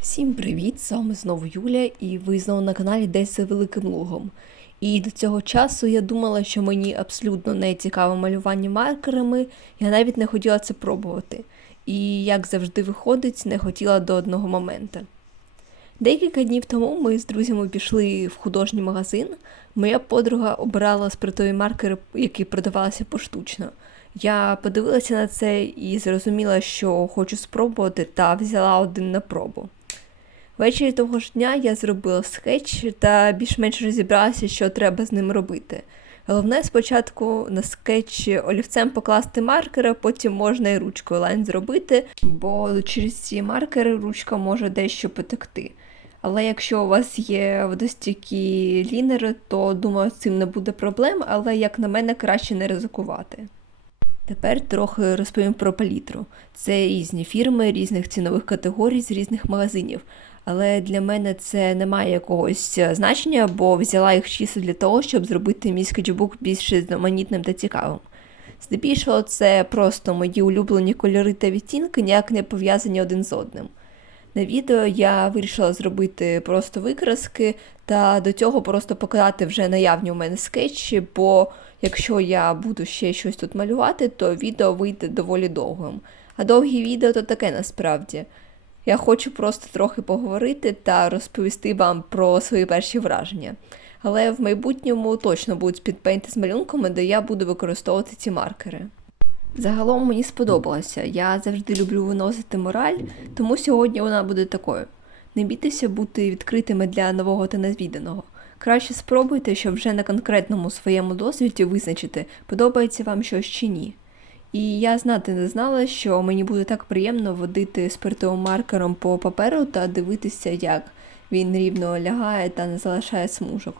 Всім привіт! З вами знову Юля, і ви знову на каналі Десь за Великим Лугом. І до цього часу я думала, що мені абсолютно не цікаве малювання маркерами, я навіть не хотіла це пробувати. І, як завжди виходить, не хотіла до одного моменту. Декілька днів тому ми з друзями пішли в художній магазин. Моя подруга обирала спиртові маркери, які продавалися поштучно. Я подивилася на це і зрозуміла, що хочу спробувати, та взяла один на пробу. Ввечері того ж дня я зробила скетч та більш-менш розібралася, що треба з ним робити. Головне спочатку на скетч олівцем покласти маркери, потім можна і ручкою лайн зробити, бо через ці маркери ручка може дещо потекти. Але якщо у вас є водостійкі лінери, то думаю, з цим не буде проблем, але як на мене краще не ризикувати. Тепер трохи розповім про палітру. Це різні фірми різних цінових категорій з різних магазинів. Але для мене це не має якогось е, значення, бо взяла їх чисто для того, щоб зробити мій скетчбук більш різноманітним та цікавим. Здебільшого це просто мої улюблені кольори та відтінки, ніяк не пов'язані один з одним. На відео я вирішила зробити просто викраски та до цього просто показати вже наявні у мене скетчі, бо якщо я буду ще щось тут малювати, то відео вийде доволі довгим. А довгі відео то таке насправді. Я хочу просто трохи поговорити та розповісти вам про свої перші враження. Але в майбутньому точно будуть спідпейнти з малюнками, де я буду використовувати ці маркери. Загалом мені сподобалося. Я завжди люблю виносити мораль, тому сьогодні вона буде такою. Не бійтеся бути відкритими для нового та незвіданого. Краще спробуйте, щоб вже на конкретному своєму досвіді визначити, подобається вам щось чи ні. І я знати не знала, що мені буде так приємно водити спиртовим маркером по паперу та дивитися, як він рівно лягає та не залишає смужок.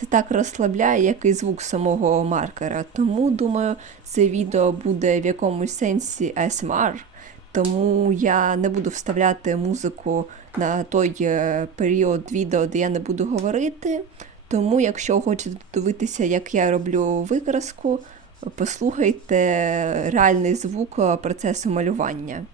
Це так розслабляє, як і звук самого маркера. Тому, думаю, це відео буде в якомусь сенсі ASMR, тому я не буду вставляти музику на той е, період відео, де я не буду говорити. Тому, якщо хочете дивитися, як я роблю викраску, послухайте реальний звук е, процесу малювання.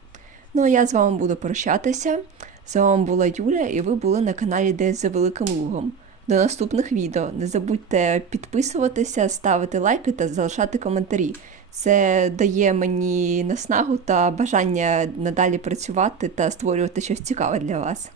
Ну а я з вами буду прощатися. З вами була Юля, і ви були на каналі Десь за Великим Лугом. До наступних відео. Не забудьте підписуватися, ставити лайки та залишати коментарі. Це дає мені наснагу та бажання надалі працювати та створювати щось цікаве для вас.